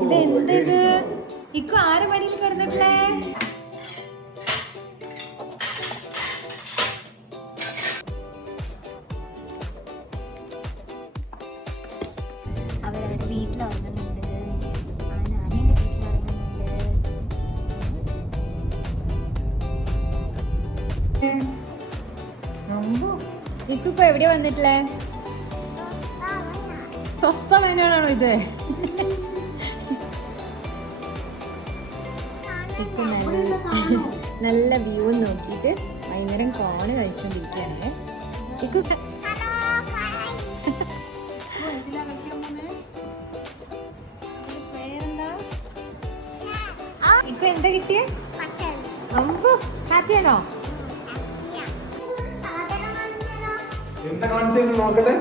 ഇത് എന്തത് ഇക്കു ആര് മടിയിൽ കിടന്നിട്ടില്ലേ? അവരവരുടെ വീട്ടിലുറങ്ങുന്നുണ്ട്, നാനിന്റെ വീട്ടിലുറങ്ങുന്നുണ്ട്. ഇക്കിപ്പോ എവിടെയാ വന്നിട്ടില്ലേ? സ്വസ്ഥമേനാണോ ഇത്? ഇക്ക് നല്ല വ്യൂ നോക്കിയിട്ട് വൈകുന്നേരം കോണ് കഴിച്ചോണ്ടിരിക്കുകയാണ്. ഇക്കു ഇക്കു എന്താ കിട്ടിയേ? അമ്പോ ഹാപ്പിയാണോ? എന്താ കാണിച്ചു നോക്കട്ടെ.